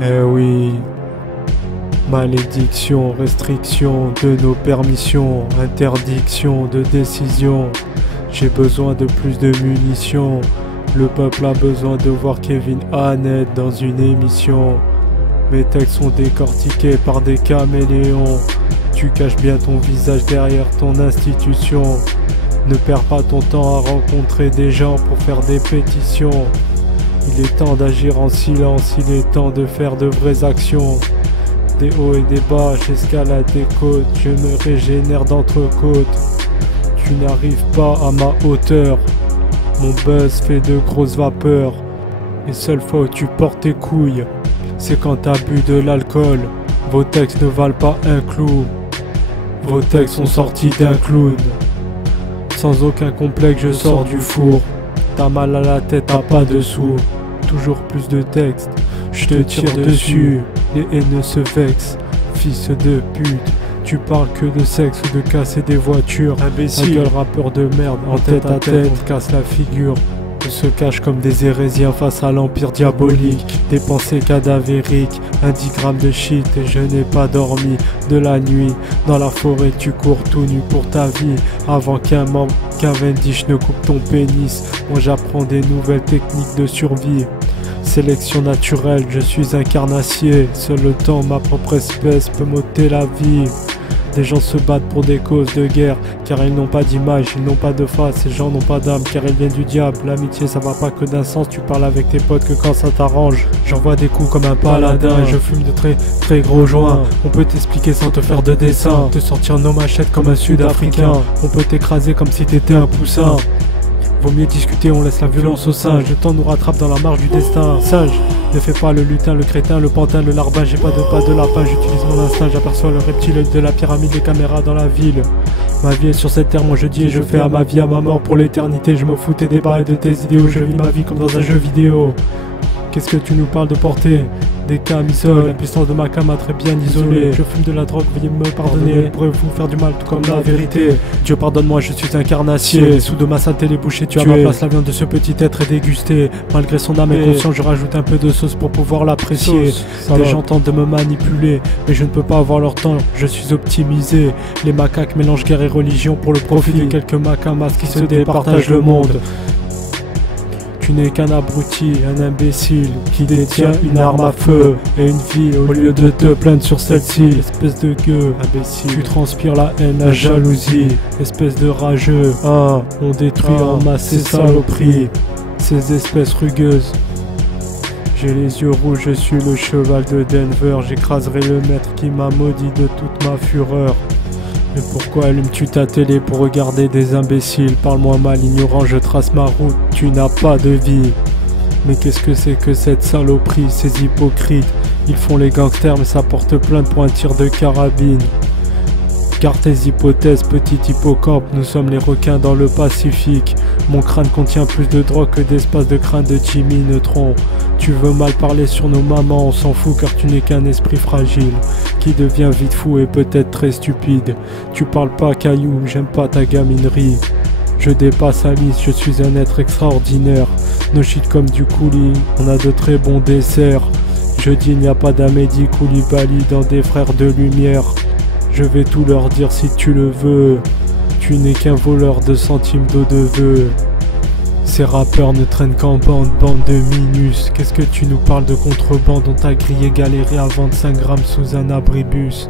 Eh oui, malédiction, restriction de nos permissions, interdiction de décision. J'ai besoin de plus de munitions. Le peuple a besoin de voir Kevin Annett dans une émission. Mes textes sont décortiqués par des caméléons. Tu caches bien ton visage derrière ton institution. Ne perds pas ton temps à rencontrer des gens pour faire des pétitions. Il est temps d'agir en silence, il est temps de faire de vraies actions. Des hauts et des bas, j'escalade des côtes, je me régénère d'entrecôtes. Tu n'arrives pas à ma hauteur, mon buzz fait de grosses vapeurs. Les seules fois où tu portes tes couilles, c'est quand t'as bu de l'alcool. Vos textes ne valent pas un clou, vos textes sont sortis d'un clown. Sans aucun complexe je sors du four. T'as mal à la tête, t'as pas de sous. Toujours plus de textes, je te tire dessus. Les haineux se vexent, fils de pute. Tu parles que de sexe ou de casser des voitures. Imbécile, gueule rappeur de merde, en tête à tête, on te casse la figure. On se cache comme des hérésiens face à l'empire diabolique. Des pensées cadavériques, un 10 grammes de shit et je n'ai pas dormi de la nuit. Dans la forêt tu cours tout nu pour ta vie. Avant qu'un membre Cavendish ne coupe ton pénis. Moi j'apprends des nouvelles techniques de survie. Sélection naturelle, je suis un carnassier. Seul le temps, ma propre espèce peut m'ôter la vie. Des gens se battent pour des causes de guerre, car ils n'ont pas d'image, ils n'ont pas de face. Ces gens n'ont pas d'âme, car ils viennent du diable. L'amitié ça va pas que d'un sens, tu parles avec tes potes que quand ça t'arrange. J'envoie des coups comme un paladin, je fume de très gros joints. On peut t'expliquer sans te faire de dessin, te sortir nos machettes comme un sud-africain. On peut t'écraser comme si t'étais un poussin. Vaut mieux discuter, on laisse la violence au singe. Le temps nous rattrape dans la marche du destin. Sage, ne fais pas le lutin, le crétin, le pantin, le larbin. J'ai pas de pas de lapin, j'utilise mon instinct. J'aperçois le reptile de la pyramide, les caméras dans la ville. Ma vie est sur cette terre, moi je dis et je fais à ma vie, à ma mort pour l'éternité. Je me fous tes débats et de tes idéaux. Je vis ma vie comme dans un jeu vidéo. Qu'est-ce que tu nous parles de porter des camisoles? La puissance de ma cam m'a très bien isolé. Je fume de la drogue, veuillez me pardonner. Je pourrais vous faire du mal tout comme la vérité. Dieu pardonne-moi, je suis un carnassier. Sous de ma saleté les bouchées, tu as ma place. La viande de ce petit être est dégustée. Malgré son âme et conscience, je rajoute un peu de sauce pour pouvoir l'apprécier. Des gens tentent de me manipuler, mais je ne peux pas avoir leur temps, je suis optimisé. Les macaques mélangent guerre et religion pour le profit de quelques macamas qui se départagent le monde. Tu n'es qu'un abruti, un imbécile qui détient une arme à feu et une vie au lieu de te plaindre sur celle-ci. Espèce de gueux, imbécile, tu transpires la haine, la jalousie. Espèce de rageux, on détruit en masse ces saloperies, ces espèces rugueuses. J'ai les yeux rouges, je suis le cheval de Denver. J'écraserai le maître qui m'a maudit de toute ma fureur. Mais pourquoi allumes-tu ta télé pour regarder des imbéciles? Parle-moi mal, ignorant, je trace ma route, tu n'as pas de vie. Mais qu'est-ce que c'est que cette saloperie, ces hypocrites? Ils font les gangsters mais ça porte plainte pour un tir de carabine. Garde tes hypothèses, petit hippocampe, nous sommes les requins dans le Pacifique. Mon crâne contient plus de drogue que d'espace de crâne de Jimmy Neutron. Tu veux mal parler sur nos mamans, on s'en fout car tu n'es qu'un esprit fragile qui devient vite fou et peut-être très stupide. Tu parles pas caillou, j'aime pas ta gaminerie. Je dépasse Alice, je suis un être extraordinaire. Nos shit comme du coulis, on a de très bons desserts. Je dis il n'y a pas d'Amédi Koulibaly dans des frères de lumière. Je vais tout leur dire si tu le veux. Tu n'es qu'un voleur de centimes d'eau de vœux. Ces rappeurs ne traînent qu'en bande, bande de minus. Qu'est-ce que tu nous parles de contrebande? On t'a grillé, galéré à vendre 5 grammes sous un abribus.